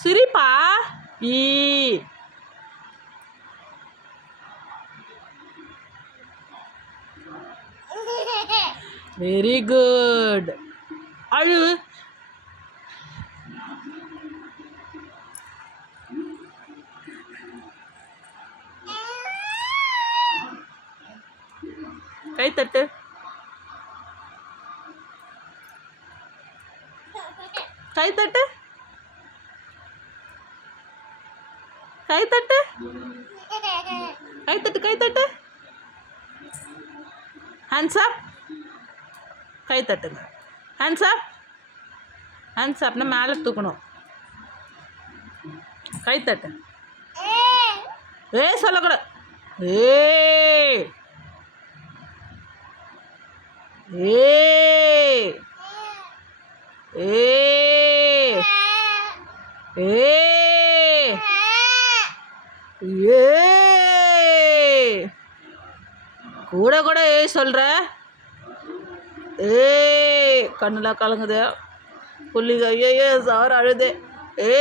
சிரிப்பா. ஈ. Very good. அழு. கை தட்டு. கை தட்டு. கை தட்டு. கை தட்டு. கை தட்டு. Hands up. கை தட்டுங்க. Hands up. ஹேண்ட்ஸ் அப்னா மேலே தூக்கணும். கை தட்டு. ஏ சொல்லக்கூடாது. ஏ ஏ ஏ ஏ ஏ கூட கூட ஏ சொல்ற. ஏ கண்ணுலாம் கலங்குது. புள்ளிங்க. ஐயோ சார் அழுது. ஏ